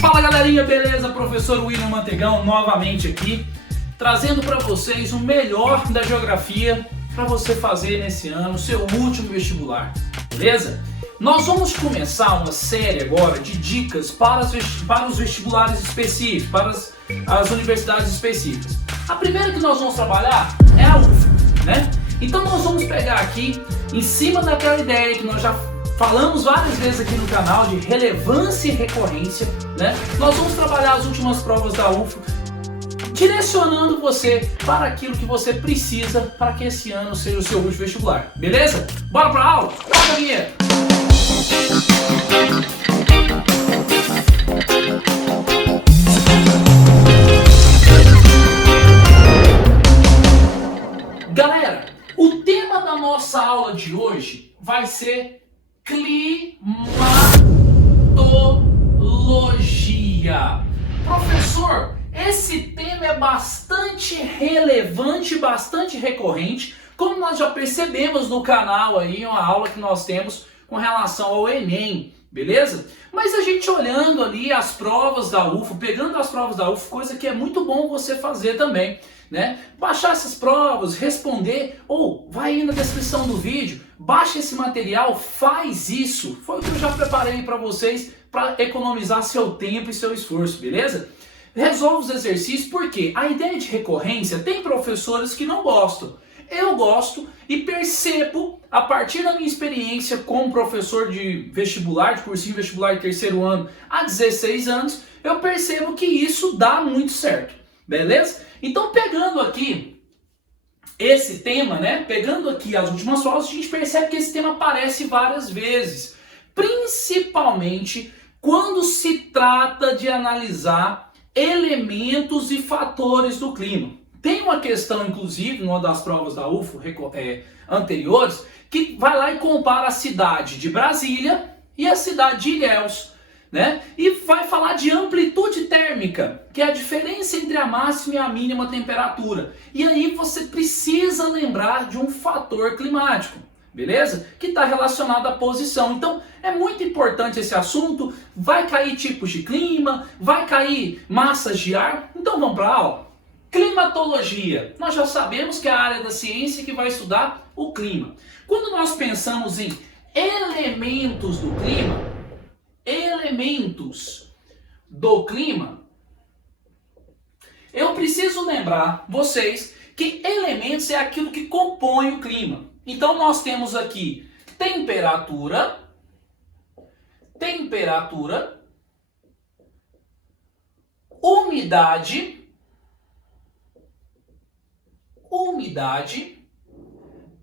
Fala galerinha, beleza? Professor William Mantegão novamente aqui, trazendo para vocês o melhor da geografia para você fazer nesse ano, seu último vestibular, beleza? Nós vamos começar uma série agora de dicas para os vestibulares específicos, para as universidades específicas. A primeira que nós vamos trabalhar é a UFO, né? Então nós vamos pegar aqui, em cima daquela ideia que nós já falamos várias vezes aqui no canal de relevância e recorrência, né? Nós vamos trabalhar as últimas provas da UFO, direcionando você para aquilo que você precisa para que esse ano seja o seu último vestibular, beleza? Bora pra aula? Bora, vinheta! Galera, o tema da nossa aula de hoje vai ser climatologia. Professor, esse tema é bastante relevante, bastante recorrente, como nós já percebemos no canal aí, uma aula que nós temos com relação ao Enem, beleza? Mas a gente olhando ali as provas da UFO, pegando as provas da UFO, coisa que é muito bom você fazer também, né? Baixar essas provas, responder, ou vai aí na descrição do vídeo, baixa esse material, faz isso. Foi o que eu já preparei para vocês para economizar seu tempo e seu esforço, beleza? Resolve os exercícios, porque a ideia de recorrência tem professores que não gostam. Eu gosto e percebo, a partir da minha experiência como professor de vestibular, de cursinho vestibular de terceiro ano há 16 anos, eu percebo que isso dá muito certo, beleza? Então pegando aqui esse tema, né? Pegando aqui as últimas provas, a gente percebe que esse tema aparece várias vezes, principalmente quando se trata de analisar elementos e fatores do clima. Tem uma questão, inclusive, numa das provas da UFO anteriores, que vai lá e compara a cidade de Brasília e a cidade de Ilhéus, né? E vai falar de amplitude térmica, que é a diferença entre a máxima e a mínima temperatura. E aí você precisa lembrar de um fator climático, beleza? Que está relacionado à posição. Então é muito importante esse assunto. Vai cair tipos de clima, vai cair massas de ar. Então vamos para a aula? Climatologia. Nós já sabemos que é a área da ciência que vai estudar o clima. Quando nós pensamos em elementos do clima, eu preciso lembrar vocês que elementos é aquilo que compõe o clima. Então nós temos aqui temperatura, umidade,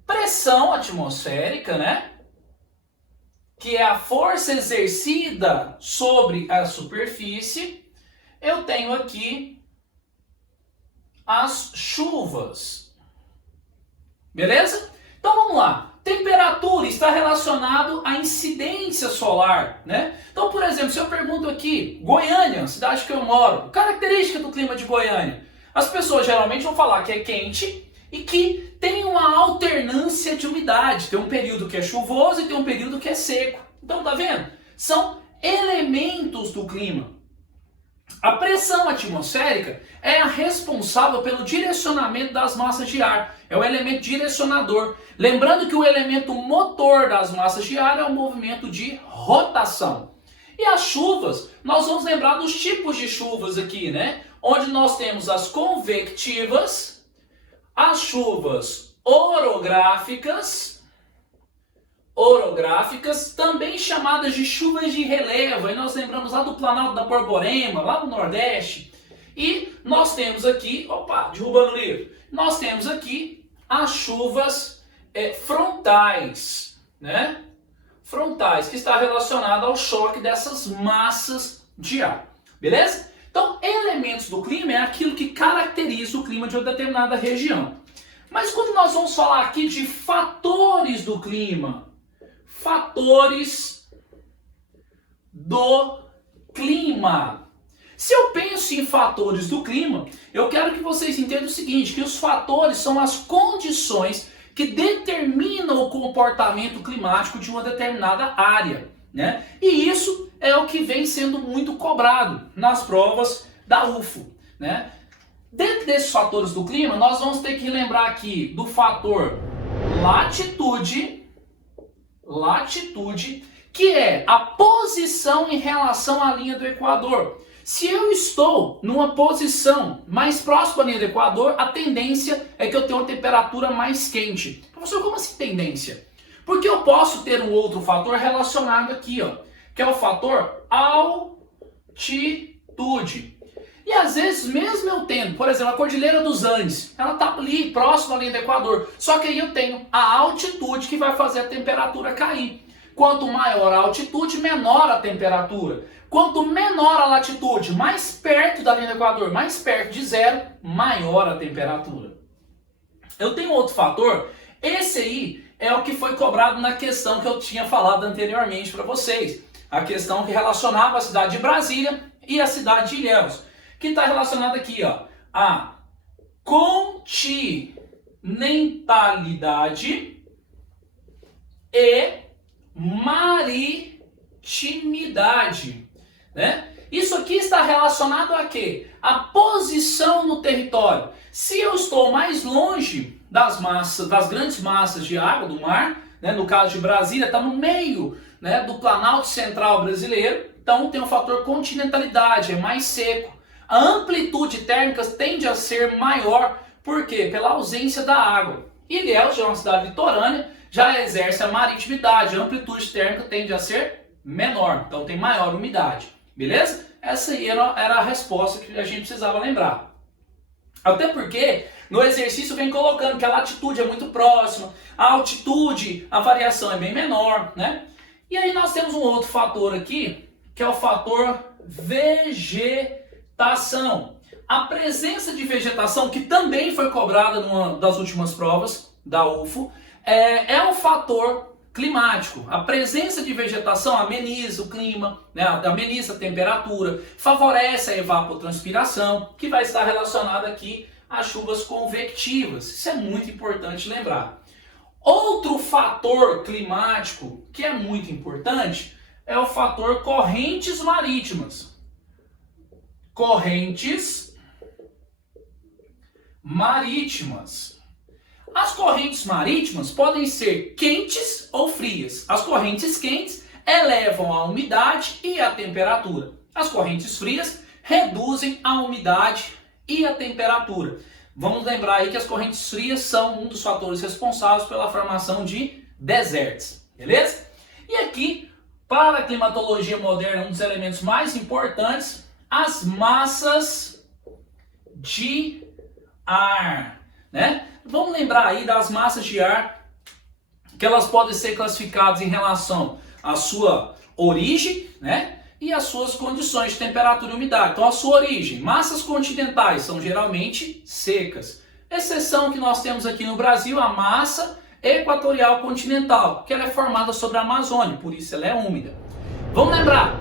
pressão atmosférica, né? Que é a força exercida sobre a superfície. Eu tenho aqui as chuvas. Beleza? Então vamos lá. Temperatura está relacionado à incidência solar, né? Então, por exemplo, se eu pergunto aqui, Goiânia, cidade que eu moro, característica do clima de Goiânia. As pessoas geralmente vão falar que é quente e que tem uma alternância de umidade. Tem um período que é chuvoso e tem um período que é seco. Então, tá vendo? São elementos do clima. A pressão atmosférica é a responsável pelo direcionamento das massas de ar. É o elemento direcionador. Lembrando que o elemento motor das massas de ar é o movimento de rotação. E as chuvas, nós vamos lembrar dos tipos de chuvas aqui, né? Onde nós temos as convectivas, as chuvas orográficas, também chamadas de chuvas de relevo. Aí nós lembramos lá do Planalto da Borborema, lá no Nordeste. E nós temos aqui, derrubando o livro, nós temos aqui as chuvas frontais, né? Frontais, que está relacionada ao choque dessas massas de ar, beleza? Então, elementos do clima é aquilo que caracteriza o clima de uma determinada região. Mas quando nós vamos falar aqui de fatores do clima, se eu penso em fatores do clima, eu quero que vocês entendam o seguinte, que os fatores são as condições que determinam o comportamento climático de uma determinada área, né? E isso é o que vem sendo muito cobrado nas provas da UFO, né? Dentro desses fatores do clima, nós vamos ter que lembrar aqui do fator latitude, que é a posição em relação à linha do Equador. Se eu estou numa posição mais próxima à linha do Equador, a tendência é que eu tenha uma temperatura mais quente. Professor, como assim tendência? Porque eu posso ter um outro fator relacionado aqui, ó, que é o fator altitude. E às vezes, mesmo eu tendo, por exemplo, a Cordilheira dos Andes, ela está ali próxima à linha do Equador, só que aí eu tenho a altitude que vai fazer a temperatura cair. Quanto maior a altitude, menor a temperatura. Quanto menor a latitude, mais perto da linha do Equador, mais perto de zero, maior a temperatura. Eu tenho outro fator, esse aí é o que foi cobrado na questão que eu tinha falado anteriormente para vocês. A questão que relacionava a cidade de Brasília e a cidade de Ilhéus, que está relacionada aqui, ó, a continentalidade e maritimidade, né? Isso aqui está relacionado a quê? A posição no território. Se eu estou mais longe das massas, das grandes massas de água do mar, né, no caso de Brasília, está no meio, né, do Planalto Central brasileiro, então tem o fator continentalidade, é mais seco. A amplitude térmica tende a ser maior, por quê? Pela ausência da água. Ilhéus, já é uma cidade litorânea, já exerce a maritimidade, a amplitude térmica tende a ser menor, então tem maior umidade, beleza? Essa aí era a resposta que a gente precisava lembrar. Até porque no exercício vem colocando que a latitude é muito próxima, a altitude, a variação é bem menor, né? E aí nós temos um outro fator aqui, que é o fator vegetação. A presença de vegetação, que também foi cobrada numa das últimas provas da UFO, é um fator climático. A presença de vegetação ameniza o clima, né? Ameniza a temperatura, favorece a evapotranspiração, que vai estar relacionada aqui às chuvas convectivas. Isso é muito importante lembrar. Outro fator climático que é muito importante é o fator correntes marítimas. Correntes marítimas. As correntes marítimas podem ser quentes ou frias. As correntes quentes elevam a umidade e a temperatura. As correntes frias reduzem a umidade e a temperatura. Vamos lembrar aí que as correntes frias são um dos fatores responsáveis pela formação de desertos, beleza? E aqui, para a climatologia moderna, um dos elementos mais importantes, as massas de ar, né? Vamos lembrar aí das massas de ar, que elas podem ser classificadas em relação à sua origem, né? E às suas condições de temperatura e umidade. Então, a sua origem, massas continentais são geralmente secas. Exceção que nós temos aqui no Brasil, a massa equatorial continental, que ela é formada sobre a Amazônia, por isso ela é úmida. Vamos lembrar,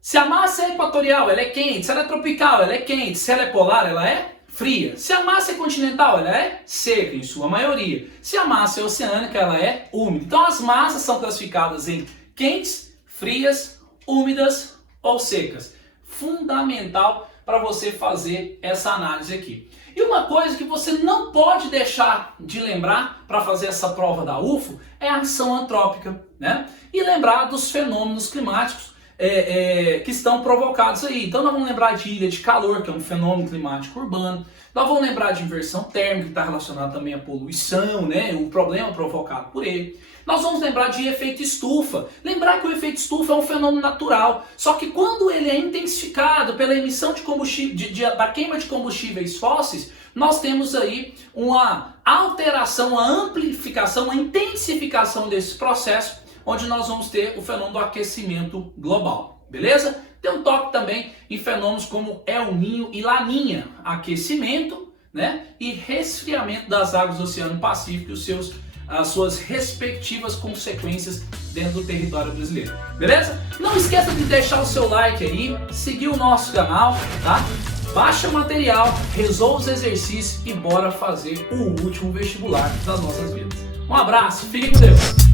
se a massa equatorial ela é quente, se ela é tropical ela é quente, se ela é polar ela é fria. Se a massa é continental, ela é seca em sua maioria. Se a massa é oceânica, ela é úmida. Então as massas são classificadas em quentes, frias, úmidas ou secas. Fundamental para você fazer essa análise aqui. E uma coisa que você não pode deixar de lembrar para fazer essa prova da UFO é a ação antrópica, né? E lembrar dos fenômenos climáticos que estão provocados aí. Então nós vamos lembrar de ilha de calor, que é um fenômeno climático urbano. Nós vamos lembrar de inversão térmica, que está relacionado também à poluição, né? O problema provocado por ele. Nós vamos lembrar de efeito estufa. Lembrar que o efeito estufa é um fenômeno natural. Só que quando ele é intensificado pela emissão de combustível, da queima de combustíveis fósseis, nós temos aí uma alteração, uma amplificação, uma intensificação desse processo, onde nós vamos ter o fenômeno do aquecimento global, beleza? Tem um toque também em fenômenos como El Niño e Laninha, aquecimento, né, e resfriamento das águas do Oceano Pacífico e as suas respectivas consequências dentro do território brasileiro, beleza? Não esqueça de deixar o seu like aí, seguir o nosso canal, tá? Baixa o material, resolva os exercícios e bora fazer o último vestibular das nossas vidas. Um abraço, fique com Deus!